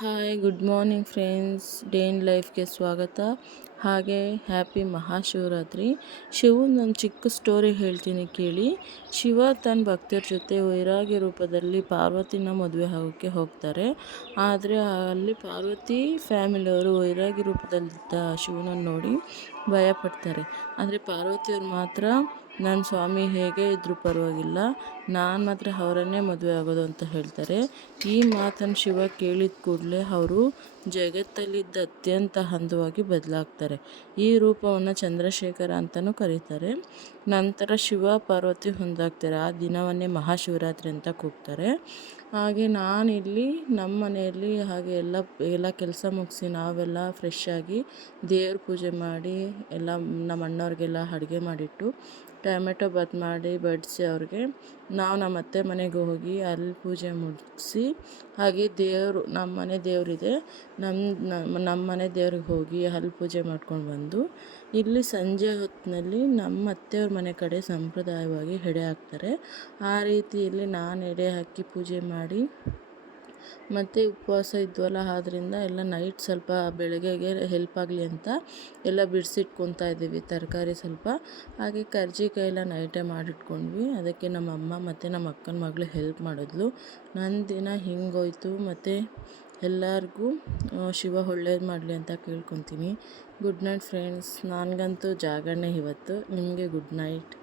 Hi good morning friends. Day in ಲೈಫ್ಗೆ ಸ್ವಾಗತ. ಹಾಗೆ ಹ್ಯಾಪಿ ಮಹಾಶಿವರಾತ್ರಿ. ಶಿವನೊಂದು ಚಿಕ್ಕ ಸ್ಟೋರಿ ಹೇಳ್ತೀನಿ ಕೇಳಿ. ಶಿವ ತನ್ನ ಭಕ್ತರ ಜೊತೆ ವೈರಾಗ್ಯ ರೂಪದಲ್ಲಿ ಪಾರ್ವತಿನ ಮದುವೆ ಆಗೋಕ್ಕೆ ಹೋಗ್ತಾರೆ. ಆದರೆ ಅಲ್ಲಿ ಪಾರ್ವತಿ ಫ್ಯಾಮಿಲಿಯವರು ವೈರಾಗ್ಯ ರೂಪದಲ್ಲಿದ್ದ ಶಿವನನ್ನು ನೋಡಿ ಭಯಪಡ್ತಾರೆ. ಆದರೆ ಪಾರ್ವತಿಯವರು ಮಾತ್ರ ನನ್ನ ಸ್ವಾಮಿ ಹೇಗೆ ಇದ್ದರೂ ಪರವಾಗಿಲ್ಲ, ನಾನು ಮಾತ್ರ ಅವರನ್ನೇ ಮದುವೆ ಆಗೋದು ಅಂತ ಹೇಳ್ತಾರೆ. ಈ ಮಾತನ್ನು ಶಿವ ಕೇಳಿದ ಕೂಡಲೇ ಅವರು ಜಗತ್ತಲ್ಲಿದ್ದ ಅತ್ಯಂತ ಅಂದವಾಗಿ ಬದಲಾಗ್ತಾರೆ. ಈ ರೂಪವನ್ನು ಚಂದ್ರಶೇಖರ ಅಂತಲೂ ಕರೀತಾರೆ. ನಂತರ ಶಿವ ಪಾರ್ವತಿ ಹೊಂದಾಗ್ತಾರೆ. ಆ ದಿನವನ್ನೇ ಮಹಾಶಿವರಾತ್ರಿ ಅಂತ ಕೂಗ್ತಾರೆ. ಹಾಗೆ ನಾನಿಲ್ಲಿ ನಮ್ಮ ಮನೆಯಲ್ಲಿ ಹಾಗೆ ಎಲ್ಲ ಕೆಲಸ ಮುಗಿಸಿ ನಾವೆಲ್ಲ ಫ್ರೆಶ್ ಆಗಿ ದೇವ್ರ ಪೂಜೆ ಮಾಡಿ ಎಲ್ಲ ನಮ್ಮ ಅಣ್ಣವ್ರಿಗೆಲ್ಲ ಅಡುಗೆ ಮಾಡಿಟ್ಟು ಟೊಮೆಟೊ ಬಾತ್ ಮಾಡಿ ಬಡಿಸಿ ಅವ್ರಿಗೆ ನಮ್ಮ ಅತ್ತೆ ಮನೆಗೆ ಹೋಗಿ ಅಲ್ಲಿ ಪೂಜೆ ಮುಗಿಸಿ ಹಾಗೆ ನಮ್ಮ ಮನೆ ದೇವರಿದೆ, ನಮ್ಮ ಮನೆ ದೇವ್ರಿಗೆ ಹೋಗಿ ಅಲ್ಲಿ ಪೂಜೆ ಮಾಡ್ಕೊಂಡು ಬಂದು ಇಲ್ಲಿ ಸಂಜೆ ಹೊತ್ತಿನಲ್ಲಿ ನಮ್ಮ ಅತ್ತೆಯವ್ರ ಮನೆ ಕಡೆ ಸಂಪ್ರದಾಯವಾಗಿ ಎಡೆ ಹಾಕ್ತಾರೆ. ಆ ರೀತಿಯಲ್ಲಿ ನಾನು ಎಡೆ ಹಾಕಿ ಪೂಜೆ ಮಾಡಿ ಮತ್ತು ಉಪವಾಸ ಇದ್ವಲ್ಲ, ಆದ್ದರಿಂದ ಎಲ್ಲ ನೈಟ್ ಸ್ವಲ್ಪ ಬೆಳಗ್ಗೆಗೆ ಹೆಲ್ಪ್ ಆಗಲಿ ಅಂತ ಎಲ್ಲ ಬಿಡಿಸಿಟ್ಕೊತಾ ಇದ್ದೀವಿ. ತರಕಾರಿ ಸ್ವಲ್ಪ ಹಾಗೆ ಕರ್ಜಿಕಾಯಿ ಎಲ್ಲ ನೈಟೇ ಮಾಡಿಟ್ಕೊಂಡ್ವಿ. ಅದಕ್ಕೆ ನಮ್ಮ ಅಮ್ಮ ಮತ್ತು ನಮ್ಮ ಅಕ್ಕನ ಮಗಳು ಹೆಲ್ಪ್ ಮಾಡಿದ್ಲು. ನನ್ನ ದಿನ ಹಿಂಗೋಯ್ತು. ಮತ್ತು ಎಲ್ಲರಿಗೂ ಶಿವ ಒಳ್ಳೇದು ಮಾಡಲಿ ಅಂತ ಕೇಳ್ಕೊತೀನಿ. Good night friends. ನನಗಂತೂ ಜಾಗರಣೆ ಇವತ್ತು. ನಿಮಗೆ ಗುಡ್ ನೈಟ್.